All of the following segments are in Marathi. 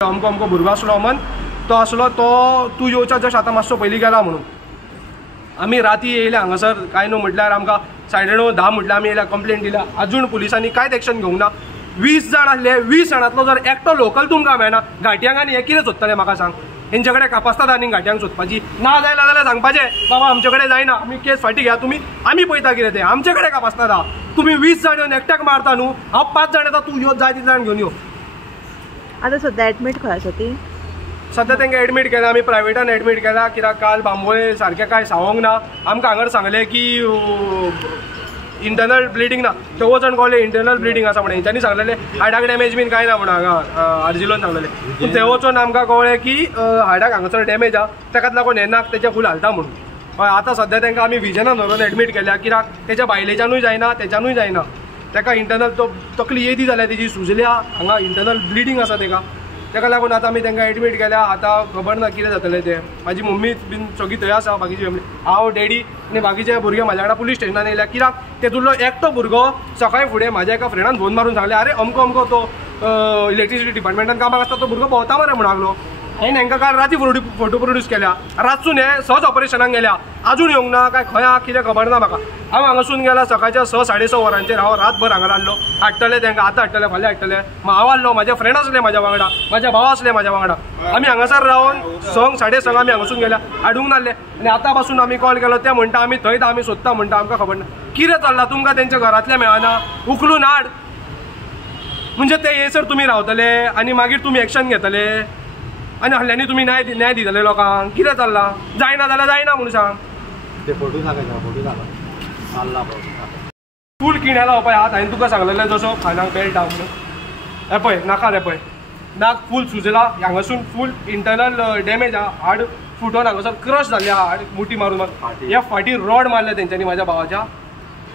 अमको भुरगो आसलो अमन तो आसलो तो तूं येवच्या जस्ट आतां मातसो पयलीं गेला म्हणून आमी राती येयले हांगासर काय न्हू म्हटल्यार आमकां 10:30 म्हटल्यार आमी येयल्या कंप्लेंट दिल्या अजून पुलिसांनी कांयच एक्शन घेवंक ना 20 जाण आसले 20 जाणांतलो जर एकटो लोकल तुमकां मेळना घाटयांक आनी हे कितें सोदतले म्हाका सांग हेंचे कडेन कापासतात आनी घाटयांक सोदपाची ना जायना जाल्यार सांगपाचें बाबा आमचे कडेन जायना आमी केस फाटी घ्या तुमी आमी पळयता कितें तें आमचे कडेन कापासतात आहा तुमी 20 जाण येवन एकट्याक मारता न्हू हांव 5 जाण येता तूं यो जाय ती जाण घेवन यो आता सध्या एडमिट खंय आसा ती सध्या तांकां एडमिट केला आमी प्रायवेटान एडमिट केला कित्याक काल बांबोळे सारकें कांय सांगोंक ना आमकां हांगर सांगलें की इंटरनल ब्लिडींग ना ते वचून कळलें इंटरनल ब्लिडींग आसा म्हणून हेंच्यांनी सांगलेलें हार्टाक डॅमेज बीन कांय ना म्हणून हांगा आर्जिलोन सांगलेलें पूण थंय वचून आमकां कळ्ळें की हार्टाक हांगासर डॅमेज आहा ताकाच लागून हे नाक तेच्या फूल हालता म्हणून हय आतां सध्या तांकां आमी विजनान व्हरून एडमिट केल्या कित्याक तेच्या बायलेच्यानूय जायना तेच्यानूय जायना ताका इंटरनल तो तकली येदी जाल्या तेजी सुजल्या हांगा इंटरनल ब्लिडींग आसा ताका लागून आतां आमी तांकां एडमिट केल्या आतां खबर ना कितें जातलें तें म्हाजी मम्मी बीन सगळी थंय आसा बाकीची फॅमिली हांव डॅडी आनी बाकीचे भुरगे म्हाज्या वांगडा पुलीस स्टेशनान येयल्या कित्याक तेतूंतलो एकटो भुरगो सकाळीं फुडें म्हाज्या एका फ्रेंडान फोन मारून सांगलें अरे अमको तो इलेक्ट्रिसिटी डिपार्टमेंटान कामाक आसता तो भुरगो भोंवता मरे म्हणून लागलो हांवें हांकां काल राती फोटो प्रोड्यूस केल्या रातसून हे सहज ऑपरेशनाक गेल्या अजून येवंक ना काय खंय कितें खबर ना म्हाका हांव हांगासून गेला सकाळच्या 6-6:30 वरांचेर हांव रातभर हांगा रावलो हाडटले तांकां आतां हाडटले फाल्यां हाडटले हांव आहलो म्हाजे फ्रेंड आसले म्हाज्या वांगडा म्हाजे भाव आसले म्हाज्या वांगडा आमी हांगासर रावन 6-6:30 आमी हांगासून गेल्या हाडूंक नासले आनी आतां पासून आमी कॉल केलो ते म्हणटा आमी थंयच आमी सोदता म्हणटा आमकां खबर ना कितें चल्लां तुमकां तेंच्या घरांतले मेळना उखलून हाड म्हणजे ते येसर तुमी रावतले आनी मागीर तुमी एक्शन घेतले आनी हल्ल्यांनी तुमी न्याय दितले लोकांक कितें चल्लां जायना जाल्यार जायना म्हणून सांग ते फोटो फूल किण्याला पळय आतां हांवें तुका सांगलेलें जसो खानाक बेल्ट आहा म्हणून हे पळय नाका रे पळय नाक फूल सुजला हांगासून फूल इंटरनल डॅमेज आहा हाड फुटोन हांगासर क्रश जाल्ले आहा हाड मुठी मारून हे फाटी रॉड मारले तेंच्यांनी म्हाज्या भावाच्या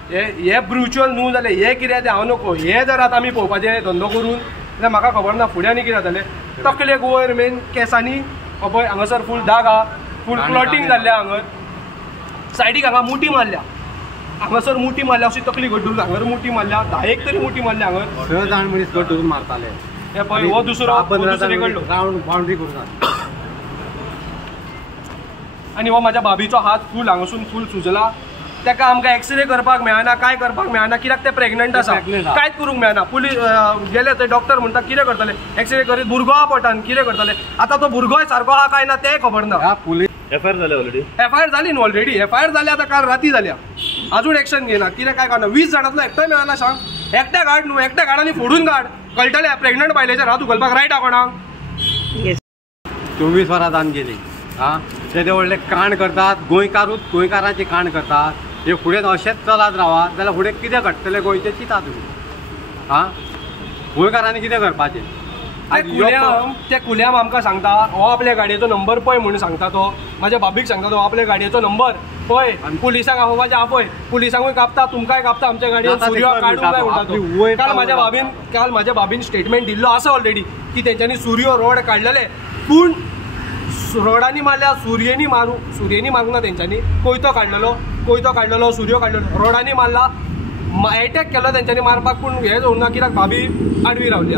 हे ब्रुच्युअल न्हू जालें हे कितें तें हांव नको हे जर आतां आमी पळोवपाचें धंदो करून जाल्यार म्हाका खबर ना फुडें आनी कितें जातलें तकलेक वयर मेन केसांनी पळय हांगासर फूल दाग आहा फूल क्लॉटिंग जाल्लें हांगर सायडीक हांगा मुठी मारल्या हांगासर मुठी मारल्या अशी तकली गड्डून हांगर मुठी मारल्या 10 तरी मुठी मारल्या हांगर 6 जाण मनीस गड्डून मारताले हे पळय हो दुसरो कडलो राउंड बाउंड्री करून आनी हो म्हाज्या भाभीचो हात फूल हांगासून फूल सुजला ताका आमकां एक्सरे करपाक मेळना काय करपाक मेळना कित्याक ते प्रेग्नंट आसा कांयच करूंक मेळना पुलीस गेले थंय डॉक्टर म्हणटा कितें करतले एक्सरे करीत भुरगो आहा पोटान कितें करतले आतां तो भुरगोय सारको आहा काय ना तें खबर ना एफआयआर जाली ऑलरेडी एफआयआर जाली न्हू ऑलरेडी एफआयआर जाली आतां काल राती जाल्या अजून एक्शन घेना कितें काय करना 20 जाणांतलो एकटोय मेळना सांग एकट्या गाड न्हू एकट्या गाडांनी फोडून काड कळटले प्रेग्नंट बायलेचेर हात उखलपाक रायट आहा कोणाक 24 वरां जावन गेली हां ते व्हडले कांड करतात गोंयकारांची कांड करतात हे फुडें अशेंच चलत रावात जाल्यार फुडें कितें घडटलें गोंयचें चिंता तुमी हां गोंयकारांनी कितें करपाचें ते कुल्याम आमकां सांगता हो आपल्या गाडयेचो नंबर पळय म्हणून सांगता तो म्हाज्या बाबीक सांगता तो आपल्या गाडयेचो नंबर पळय पुलिसांक आपोवपाचें आहा पळय पुलिसांकूय कापता तुमकांय कापता आमच्या गाडयेन सुर्यो काडूंक जाय म्हणटा तो काल म्हाज्या बाबीन स्टेटमेंट दिल्लो आसा ऑलरेडी की तेंच्यांनी सुर्यो रोड काडलेले पूण रोडांनी मारल्या सुर्येनी मारूंक ना तेंच्यांनी कोयतो काडलेलो सुर्यो काडलेलो रोडांनी मारला एटॅक केलो तेंच्यांनी मारपाक पूण हें जावं ना कित्याक भाभी आडवी रावली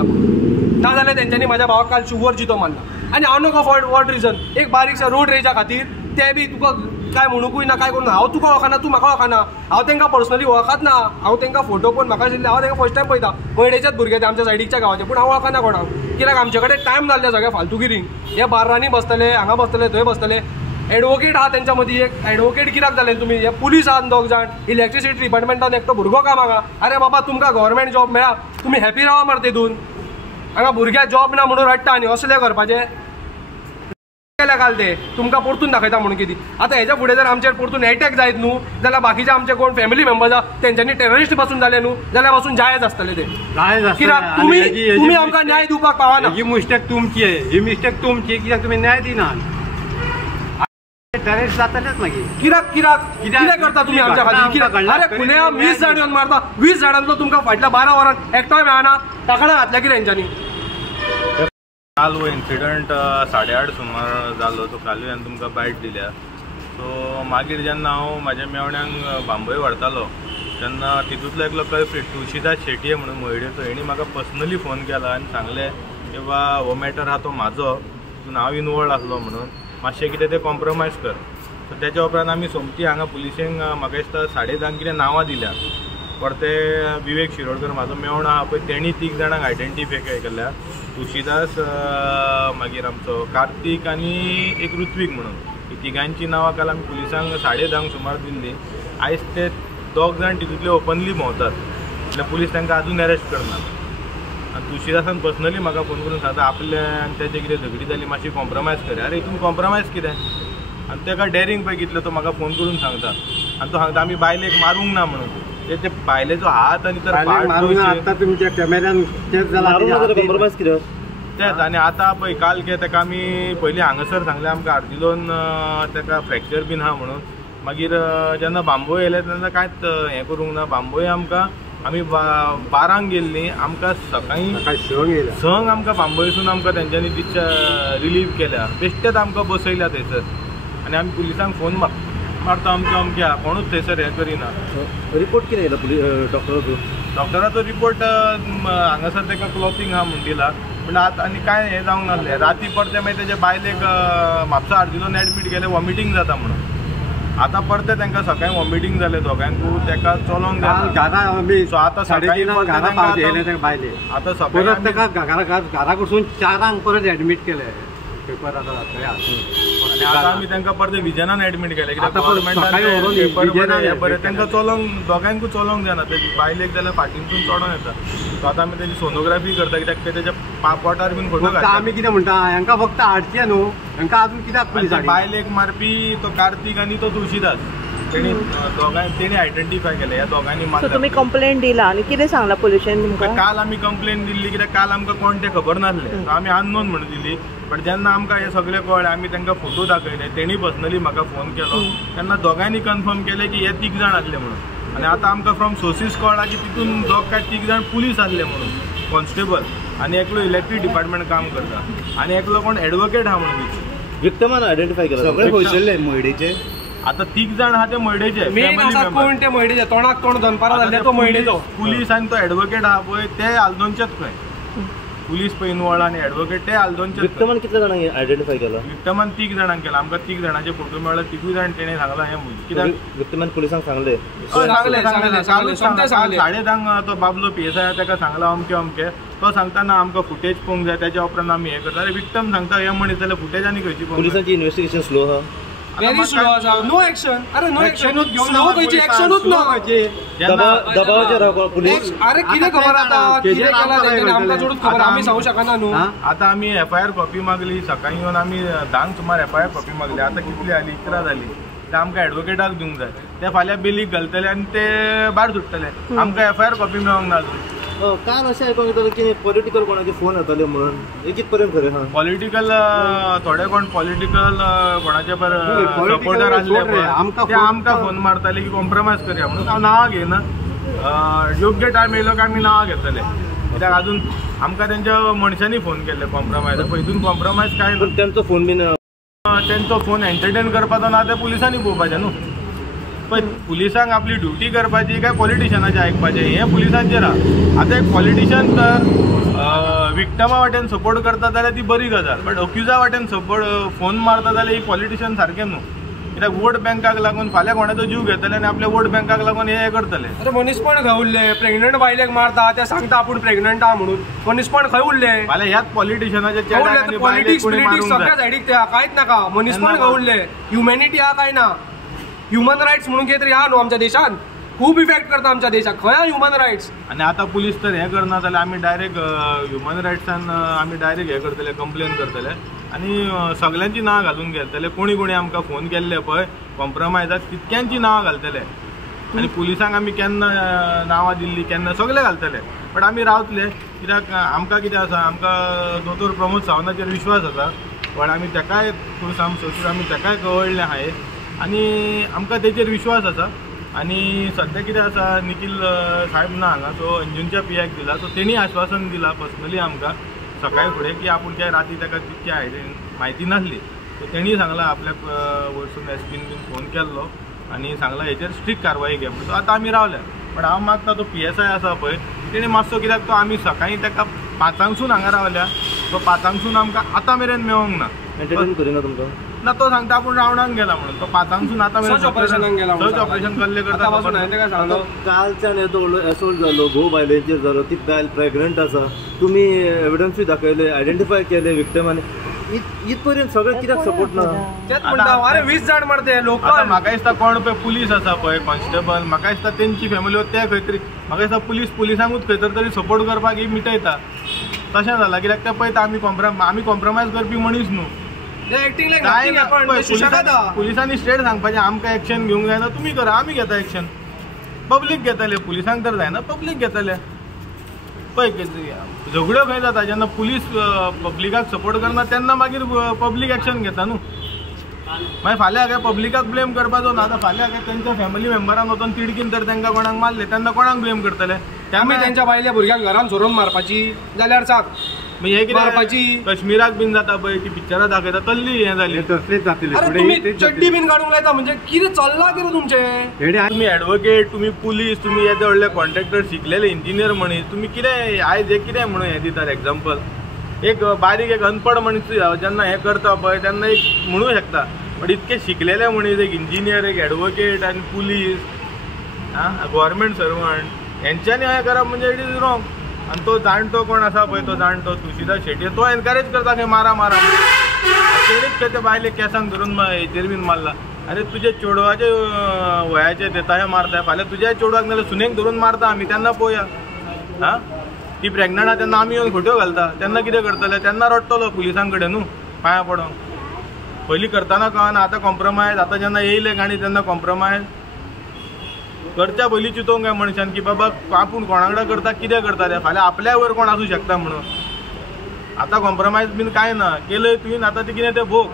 ना जाल्यार तेंच्यांनी म्हाज्या भावाक काल शुवर जितो मारला आनी हांव नको फॉर वॉट रिजन एक बारीकशा रोड रेजा खातीर ते बी तुका काय म्हणूंकूय ना काय करूं हांव तुका वळखना तूं म्हाका वळखना हांव तांकां पर्सनली वळखत ना हांव तांकां फोटो पळोवन म्हाका दिसलें हांव तांकां फर्स्ट टायम पळयता पयडेच्याच भुरगे ते आमच्या सायडीकच्या गांवाचे पूण हांव वळखना कोणाक कित्याक आमचे कडेन टायम जाल्ले सगळे फालतुगिरींक हे बार्रांनी बसतले हांगा बसतले थंय बसतले एडवोकेट आहा तेंच्या मदीं एक एडवोकेट कित्याक जालें तुमी हे पुलीस आहात 2 जाण इलेक्ट्रिसिटी डिपार्टमेंटान एकटो भुरगो कामाक आहा अरे बाबा तुमकां गव्हर्मेंट जॉब मेळ्ळा तुमी हॅपी रावा मरे तेतून हांगा भुरग्याक जॉब ना म्हणून रडटा आनी असलें करपाचें केल्या काल ते तुमकां परतून दाखयता म्हणून कितें आतां हेच्या फुडें जर आमचेर परतून एटॅक जायत न्हू जाल्यार बाकीचे आमचे कोण फॅमिली मेंबर्स आहा तेंच्यांनी टेररिस्ट पासून जाले न्हू जाल्यार पासून जायज आसतले ते कित्याक तुमी आमकां न्याय दिवपाक पावना ही मिस्टेक तुमची ही मिस्टेक तुमची कित्याक तुमी न्याय दिना टेररिस्ट जातलेच मागीर कित्याक करता तुमी आमच्या खातीर अरे खुल्या 20 जाण येवन मारता 20 जाणांतलो तुमकां फाटल्या 12 वरांत एकटोय मेळना ताका घातल्या कितें हेंच्यांनी काल हो इन्सिडंट 8:30 सुमार जालो तो कालूय हांवें तुमकां बायट दिल्या सो मागीर जेन्ना हांव म्हाज्या मेवण्यांक बांबोळे व्हरतालो तेन्ना तितूंतलो एकलो कल्प्रीट तुळशीदास शेटये म्हणून मयडेचो हेणी म्हाका पर्सनली फोन केला आनी सांगलें किंवा हो मॅटर हा तो म्हाजो तितून हांव इनवॉल्ड आसलो म्हणून मातशें कितें तें कॉम्प्रोमायज कर. सो तेच्या उपरांत आमी सोमती हांगा पुलिशेंक म्हाका दिसता 10:30 कितें नांवां दिल्या. परते विवेक शिरोडकर म्हाजो मेवणो आहा पळय तेणी 3 जाणांक आयडेंटिफाय केल्या. तुळशीदास मागीर आमचो कार्तिक आनी एक ऋत्वीक म्हणून ही तिगांची नांवां काल आमी पुलिसांक 10:30 सुमार दिल्ली. आयज ते 2 जाण तितूंतले ओपनली भोंवतात म्हटल्यार पुलीस तांकां आजून अरेस्ट करनात. आनी तुळशीदासान पर्सनली म्हाका फोन करून सांगता आपले आनी तेजे कितें झगडी जाली मातशी कॉम्प्रोमायज करूया. अरे हितून कॉम्प्रोमायज कितें आनी तेका डेरिंग पळय कितलो तो म्हाका फोन करून सांगता. आनी तो सांगता आमी बायलेक मारूंक ना म्हणून. ते बायलेचो हात आनी तर आतां तुमच्या कॅमेऱ्यान तेच कॉम्प्रोमायज कितें तेच. आनी आतां पळय काल कितें तेका आमी पयलीं हांगासर सांगलें आमकां आर्जिलोन तेका फ्रॅक्चर बीन आहा म्हणून. मागीर जेन्ना बांबोळे येयले तेन्ना कांयच हें करूंक ना. बांबोळे आमकां आमी 12 गेल्लीं आमकां सकाळीं 6 आमकां बांबोळेसून आमकां तेंच्यांनी रिलीव केल्या. बेश्टेच आमकां बसयल्या थंयसर आनी आमी पुलिसांक फोन मारता अमक्या कोणूच थंयसर हें करिना. रिपोर्ट कितें येयला डॉक्टराचो रिपोर्ट हांगासर तेका क्लॉथिंग आहा म्हूण दिला. पूण आतां आनी कांय हें जावंक नासलें. राती परते मागीर तेजे बायलेक म्हापसा आर्जिलोन एडमीट केलें वॉमिटींग जाता म्हणून. आतां परते तांकां सकाळीं वॉमिटींग जालें दोगांयकूय तेका चलोंक जाय. सो आतां सकाळीं आतां सकाळीं घरा कडसून 4 परत एडमीट केले. पेपर आनी आतां आमी तांकां परते विजनान एडमीट केले कित्याक गव्हर्मेंटान बरें तांकां चलोंक दोगांयकूय चलोंक जायना. तेजी बायलेक जाल्यार फाटींसून चडोन येता. सो आतां आमी तेजी सोनोग्राफी करता कित्याक ते तेच्या पोटार बीन फोटो घालता. आमी कितें म्हणटा हांकां फक्त हाडचे न्हू हांकां आजून कित्याक बायलेक मारपी तो कार्तिक आनी तो तुळशीदास तेणी आयडेंटिफाय केले. ह्या दोगांनी मारले. तुम्ही कंप्लेंट दिला आनी कितें सांगला पुलिशेन तुमकां? काल आमी कंप्लेंट दिल्ली कित्याक काल आमकां कोण तें खबर नासलें. आमी अननोन म्हणून दिली. पण जेन्ना आमकां हें सगळें कळ्ळें आमी तांकां फोटो दाखयले. तेणी पर्सनली म्हाका फोन केलो तेन्ना दोगांयनी कन्फर्म केलें की हे 3 जाण आसले म्हणून. आनी आतां आमकां फ्रॉम सोर्सीस कळ्ळां की तितून काय 3 जाण पुलीस आसले म्हणून कॉन्स्टेबल आनी एकलो इलेक्ट्रीक डिपार्टमेंट काम करता आनी एकलो कोण एडवोकेट आहा म्हणून. विक्टमान आयडेंटिफाय केला सगळे खंयसरले मोयडेचे. आतां 3 जाण आहा ते मोयडेचे कोण ते मोयडेचे तोंडाक तोंड दनपारा जाल्ले तो मोयडेचो. पुलीस आनी तो एडवोकेट आहा पळय ते आल्दोनचेच खंय. पुलीस पळय इनवॉल्ड आनी एडवोकेट ते आल्दोनचे. विक्टमान कितल्या जाणांक आयडेंटिफाय केला? विक्टमान 3 जाणांक केला. आमकां 3 जाणांचे फोटो मेळ्ळे. 3 जाण तेणें सांगला हें कित्याक विक्टमान पुलिसांक सांगले 10:30 तो बाबलो PSI ताका सांगला अमकें तो सांगता आमकां फुटेज पळोवंक जाय त्याच्या उपरांत आमी हें करता. विक्टम सांगता हें म्हणीत जाल्यार फुटेज आनी खंयची पुलिसांची इन्व्हेस्टिगेशन स्लो आहा. व्हेरी स्लो आसा. No action. अरे नो एक्शनूच घेवन स्लो खंयची एक्शनूच ना. दबावाचेर रावपा पुलीस. अरे कितें खबर आतां कितें केला तेंच्यानी आमकां चडूच खबर आमी सांगूं शकना न्हू. आतां आमी FIR कॉपी मागली. सकाळीं येवन आमी 10 सुमार FIR कॉपी मागली. आतां कितली जाली 11 जाली. ते आमकां एडवोकेटाक दिवंक जाय. ते फाल्यां बेलीक घालतले आनी ते भायर सुट्टले. आमकां FIR कॉपी मेळोंक ना अजून. काल अशें आयकोंक येतालें की पॉलिटिकल कोणाचे फोन येताले म्हणून. हे कित पर्यंत खरें हा? पॉलिटिकल थोडे कोण पॉलिटिकल कोणाचे सपोर्टर आसले ते आमकां फोन मारताले की कॉम्प्रोमायज करया म्हणून. हांव नांवां घेयना. योग्य टायम येयलो की आमी नांवां घेतले कित्याक अजून आमकां तेंच्या मनशांनी फोन केल्ले कॉम्प्रोमायज. पळय हितून कॉम्प्रोमायज कांय ना. तेंचो फोन बीन तेंचो फोन एंटरटेन करपाचो ना ते पुलिसांनी पळोवपाचें न्हू. पण पुलिसांक आपली ड्युटी करपाची काय पॉलिटिशनाचें आयकपाचें हें पुलिसांचेर आहा. आतां एक पॉलिटिशन तर विक्टमा वाटेन सपोर्ट करता जाल्यार ती बरी गजाल. बट अक्युजा वाटेन सपोर्ट फोन मारता जाल्यार ही पॉलिटिशन सारकें न्हू. कित्याक वोट बँकाक लागून फाल्यां कोणाचो जीव घेतले आनी आपल्या वोट बँकाक लागून हे करतले. अरे मनीसपण खंय उरले. प्रेग्नंट बायलेक मारता ते सांगता आपूण प्रेग्नंट आहा म्हणून. मनीसपण खंय उरले. फाल्यां ह्याच पॉलिटिशनाचे पॉलिटिक्स सगळ्या सायडीक कांयच नाका. मनीसपण खंय उरले. ह्युमॅनिटी आहा काय ना. ह्युमन रायट्स म्हणून कितें तरी आहा न्हू आमच्या देशान. खूब इफेक्ट करता आमच्या देशाक. खंय ह्युमन रायट्स. आनी आतां पुलीस तर हें करना जाल्यार आमी डायरेक्ट ह्युमन रायट्सान आमी डायरेक्ट हें करतले कंप्लेन करतले आनी सगळ्यांची नांवां घालून घेतले. कोणी आमकां फोन केल्ले पळय कॉम्प्रोमायजाक तितक्यांची नांवां घालतले आनी पुलिसांक आमी केन्ना नांवां दिल्लीं केन्ना सगळे घालतले. बट आमी रावतले कित्याक आमकां कितें आसा आमकां दोतोर प्रमोद सावंताचेर विश्वास आसा. पण आमी तेकाय आमी तेकाय कळयल्लें आहा आनी आमकां तेचेर विश्वास आसा. आनी सद्या कितें आसा निखिल साहेब ना हांगा सो अंजुनच्या PIक दिला. सो तेणी आश्वासन दिलां पर्सनली आमकां सकाळी फुडें की आपूण त्या राती ताका तितकी म्हायती नासली. सो तेणी सांगलां आपल्याक वयरसून SPन बीन फोन केल्लो आनी सांगलां हेचेर स्ट्रिक्ट कारवाई घे म्हणून. सो आतां आमी रावल्या. पण हांव मागता तो PSI आसा पळय तेणी मातसो कित्याक तो आमी सकाळीं ताका 5 हांगा रावल्या तो 5ांकसून आमकां आतां मेरेन मेळोंक ना. एंटरटेन करिना तुमकां ना तो सांगता आपूण रावणाक गेला म्हणून. तो 5ांकसून आतां सर्च ऑपरेशनाक गेला म्हणून. सर्च ऑपरेशन कसले आतां पासून हांवें करता. तेका सांगलो कालच्यान येदो व्हडलो एसोल्ट जालो, घोव बायलेंचेर जालो, ती बायल प्रेग्नंट आसा, तुमी एविडन्सूय दाखयले, आयडेंटिफाय केले विक्टिमांनी, इथपर्यंत सगळें कित्याक सपोर्ट ना? तेच म्हणटा अरे 20 जाण मरते आतां लोकल. म्हाका दिसता कोण पळय पुलीस आसा पळय कॉन्स्टेबल, म्हाका दिसता तेंची फॅमिली ते खंय तरी म्हाका दिसता पुलिसांकूच खंय तरी सपोर्ट करपाक ही मिटयता. तशें जालां कित्याक ते पळयता आमी कॉम्प्रमायज करपी मनीस न्हू. एक्टिंग लायक काय नथिंग हॅपन. ते सुशेगाद आहा. पुलिसांनी स्ट्रेट सांगपाचें आमकां एक्शन घेवंक जायना, तुमी करा, आमी घेता एक्शन. पब्लीक घेतले, पुलिसांक तर जायना, पब्लीक घेतले. पळय झगड्यो खंय जाता जेन्ना पुलीस पब्लिकाक सपोर्ट करना तेन्ना मागीर पब्लीक एक्शन घेता न्हू. मागीर फाल्यां काय पब्लिकाक ब्लेम करपाचो ना. आतां फाल्यां काय तेंच्या फॅमिली मेंबरान वचून तिडकीन तर तांकां कोणाक मारले तेन्ना कोणाक ब्लेम करतले? आमी तेंच्या बायल्या भुरग्यांक घरान सोडून मारपाची जाल्यार सांग. हे मारपाची. काश्मीराक बीन जाता पळय ती पिक्चरां दाखयता तल्ली हें जाली. तसलेच जातले अरे फुडें तुम्ही तेच चड्डी बीन काढूंक लायता म्हणजे कितें चल्लां कितें तुमचें? हेडे तुम्ही ॲडव्होकेट, तुम्ही पुलीस, तुम्ही येदे व्हडले कॉन्ट्रॅक्टर, शिकलेले इंजिनियर मनीस, तुम्ही कितें आयज हे कितें म्हणून हें दितात एग्जाम्पल? एक बारीक एक अनपड मनीस जेन्ना हें करता पळय तेन्ना एक म्हणूं शकता. बट इतके शिकलेले मनीस, एक इंजिनियर, एक ॲडव्होकेट आनी पुलीस, गव्हर्मेंट सर्वंट, हेंच्यांनी हें करप म्हणजे इट इज रॉंग. आनी तो जाणटो कोण आसा पळय, तो जाणटो तुळशीदास शेट्टी, तो एनकरेज करता खंय मारा तेणीच खंय ते बायले केसांक धरून हेचेर बीन मारला. अरे तुजे चेडवाचे वयाचे ते तशें मारताय, फाल्यां तुज्या चेडवाक नाल्यार सुनेक धरून मारता आमी, तेन्ना पळोवया. ती प्रेग्नंट आहा तेन्ना आमी येवन फोटो घालता, तेन्ना कितें करतले? तेन्ना रडटलो पुलिसां कडेन न्हू पांयां पडोंक. पयलीं करतना कळना, आतां कॉम्प्रमायज. आतां जेन्ना येयले गाणी तेन्ना कॉम्प्रमायज करच्या पयलीं चिंतोवंक जाय मनशान की बाबा आपूण कोणा कडेन करता, कितें करता ते, फाल्यां आपल्या वयर कोण आसूं शकता म्हणून. आतां कॉम्प्रमायज बीन कांय ना, केलंय तुवें, आतां ते कितें तें भोग.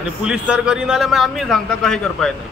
आनी पुलीस तर करिना जाल्यार मागीर आमी सांगता कशें करपा येता.